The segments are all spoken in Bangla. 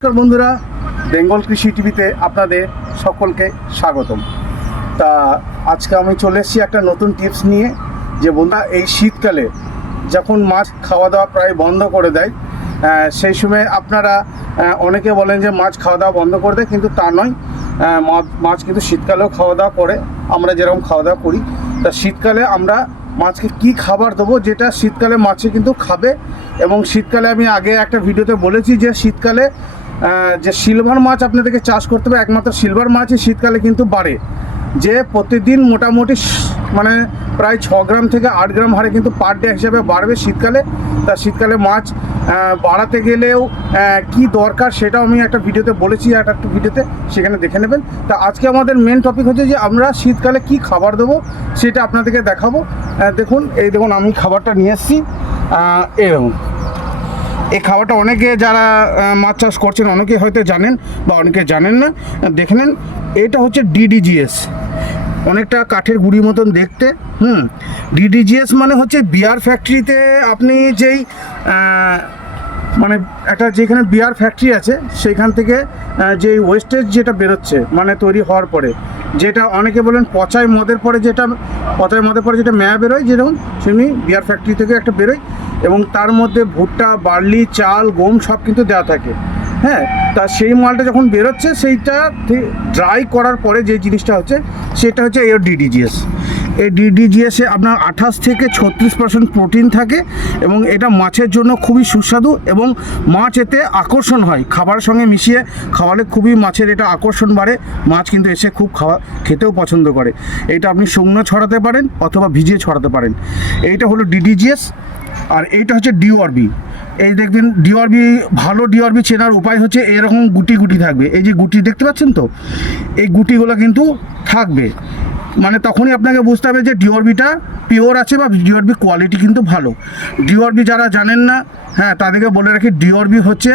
নমস্কার বন্ধুরা, বেঙ্গল কৃষি টিভিতে আপনাদের সকলকে স্বাগতম। তা আজকে আমি চলে এসেছি একটা নতুন টিপস নিয়ে, যে বন্ধুরা, এই শীতকালে যখন মাছ খাওয়া দাওয়া প্রায় বন্ধ করে দেয় সেই সময় আপনারা অনেকে বলেন যে মাছ খাওয়া দাওয়া বন্ধ করে দেয়, কিন্তু তা নয়। মাছ কিন্তু শীতকালেও খাওয়া দাওয়া করে, আমরা যেরকম খাওয়া দাওয়া করি। তা শীতকালে আমরা মাছকে কি খাবার দেবো, যেটা শীতকালে মাছে কিন্তু খাবে। এবং শীতকালে আমি আগে একটা ভিডিওতে বলেছি যে শীতকালে যে সিলভার মাছ আপনাদেরকে চাষ করতে হবে, একমাত্র সিলভার মাছই শীতকালে কিন্তু বাড়ে। যে প্রতিদিন মোটামুটি মানে প্রায় ছ গ্রাম থেকে আট গ্রাম হারে কিন্তু পার ডে হিসাবে বাড়বে শীতকালে। তা শীতকালে মাছ বাড়াতে গেলেও কি দরকার সেটাও আমি একটা ভিডিওতে বলেছি, একটা একটা ভিডিওতে সেখানে দেখে নেবেন। তা আজকে আমাদের মেন টপিক হচ্ছে যে আমরা শীতকালে কি খাবার দেবো, সেটা আপনাদেরকে দেখাবো। দেখুন, এই দেখুন, আমি খাবারটা নিয়ে এসেছি। এরকম এই খাবারটা অনেকে যারা মাছ চাষ করছেন অনেকে হয়তো জানেন বা অনেকে জানেন না। দেখে নেন, এটা হচ্ছে ডিডিজিএস অনেকটা কাঠের গুড়ির মতন দেখতে, হুম। ডিডিজিএস মানে হচ্ছে বিয়ার ফ্যাক্টরিতে আপনি যেই মানে একটা যেখানে বিয়ার ফ্যাক্টরি আছে, সেইখান থেকে যে ওয়েস্টেজ যেটা বেরোচ্ছে মানে তৈরি হওয়ার পরে, যেটা অনেকে বলেন পচায় মদের পরে যেটা পচায় মদের পরে যেটা ম্যা বেরোয় যেরকম সেমনি বিয়ার ফ্যাক্টরি থেকে একটা বেরোয়, এবং তার মধ্যে ভুট্টা, বার্লি, চাল, গম সব কিন্তু দেওয়া থাকে। হ্যাঁ তা সেই মালটা যখন বেরোচ্ছে, সেইটা ড্রাই করার পরে যে জিনিসটা হচ্ছে, সেটা হচ্ছে এর ডিডিজিএস এই ডিডিজিএসে আপনার আঠাশ থেকে ছত্রিশ পার্সেন্ট প্রোটিন থাকে এবং এটা মাছের জন্য খুবই সুস্বাদু এবং মাছ এতে আকর্ষণ হয়। খাবারের সঙ্গে মিশিয়ে খাওয়ালে খুবই মাছের এটা আকর্ষণ বাড়ে। মাছ কিন্তু এসে খুব খাওয়া, খেতেও পছন্দ করে। এটা আপনি শুকনো ছড়াতে পারেন অথবা ভিজিয়ে ছড়াতে পারেন। এইটা হলো ডিডিজিএস আর এইটা হচ্ছে ডিওআরবি এই দেখবেন ডিওআরবি ভালো ডিওআরবি চেনার উপায় হচ্ছে এরকম গুটি গুটি থাকবে। এই যে গুটি দেখতে পাচ্ছেন তো? এই গুটিগুলো কিন্তু থাকবে। মানে তখনই আপনাকে বুঝতে হবে যে ডিওরবিটা পিওর আছে বা ডিওরবি কোয়ালিটি কিন্তু ভালো। ডিওরবি যারা জানেন না হ্যাঁ তাদেরকে বলে রাখি ডিওরবি হচ্ছে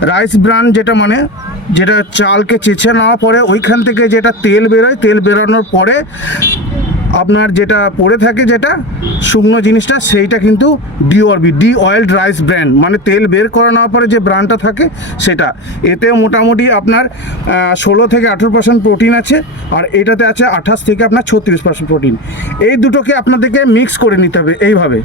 রাইস ব্রান যেটা মানে যেটা চালকে চেঁচে নেওয়া পরে ওইখান থেকে যেটা তেল বেরোয়, তেল বেরোনোর পরে আপনার যেটা পড়ে থাকে যেটা, শুকনো জিনিসটা, সেইটা কিন্তু ডিওরবি ডি অয়েলড রাইস ব্র্যান্ড মানে তেল বের করা নেওয়ার পরে যে ব্র্যান্ডটা থাকে সেটা। এতে মোটামুটি আপনার ষোলো থেকে আঠেরো পার্সেন্ট প্রোটিন আছে, আর এটাতে আছে আঠাশ থেকে আপনার ছত্রিশ পার্সেন্ট প্রোটিন এই দুটোকে আপনাদেরকে মিক্স করে নিতে হবে এইভাবে।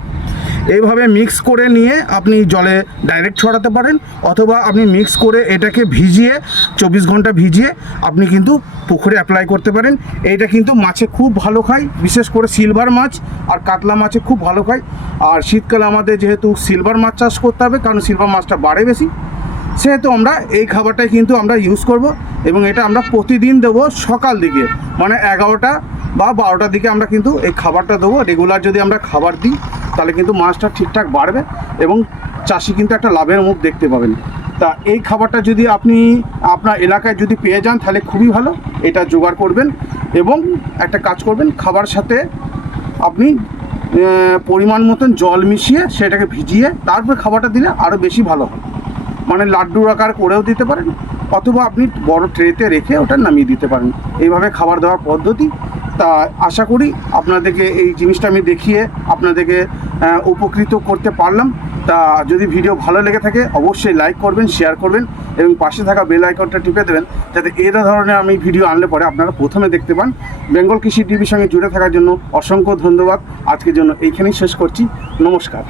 এইভাবে মিক্স করে নিয়ে আপনি জলে ডাইরেক্ট ছড়াতে পারেন, অথবা আপনি মিক্স করে এটাকে ভিজিয়ে, চব্বিশ ঘণ্টা ভিজিয়ে আপনি কিন্তু পুকুরে অ্যাপ্লাই করতে পারেন। এইটা কিন্তু মাছে খুব ভালো খায় বিশেষ করে সিলভার মাছ আর কাতলা মাছে খুব ভালো খায়। আর শীতকালে আমাদের যেহেতু সিলভার মাছ চাষ করতে হবে, কারণ সিলভার মাছটা বাড়ে বেশি, সেহেতু আমরা এই খাবারটাই কিন্তু আমরা ইউজ করব এবং এটা আমরা প্রতিদিন দেবো সকাল দিকে। মানে এগারোটা বা বারোটার দিকে আমরা কিন্তু এই খাবারটা দেবো। রেগুলার যদি আমরা খাবার দিই, তাহলে কিন্তু মাছটা ঠিকঠাক বাড়বে এবং চাষি কিন্তু একটা লাভের মুখ দেখতে পাবেন। তা এই খাবারটা যদি আপনি আপনার এলাকায় যদি পেয়ে যান, তাহলে খুবই ভালো। এটা জোগাড় করবেন এবং একটা কাজ করবেন, খাবার সাথে আপনি পরিমাণ মতন জল মিশিয়ে সেটাকে ভিজিয়ে তারপর খাবারটা দিলে আরও বেশি ভালো হয়। মানে লাড্ডুর আকার করেও দিতে পারেন, অথবা আপনি বড় ট্রেতে রেখে ওটা নামিয়ে দিতে পারেন। এইভাবে খাবার দেওয়ার পদ্ধতি। তা আশা করি আপনাদেরকে এই জিনিসটা আমি দেখিয়ে আপনাদেরকে উপকৃত করতে পারলাম। তা যদি ভিডিও ভালো লেগে থাকে, অবশ্যই লাইক করবেন শেয়ার করবেন এবং পাশে থাকা বেল আইকনটা টিপে দেবেন, যাতে এই ধরনের আমি ভিডিও আনলে পরে আপনারা প্রথমে দেখতে পান। বেঙ্গল কৃষি টিভির সঙ্গে জুড়ে থাকার জন্য অসংখ্য ধন্যবাদ। আজকের জন্য এইখানেই শেষ করছি। নমস্কার।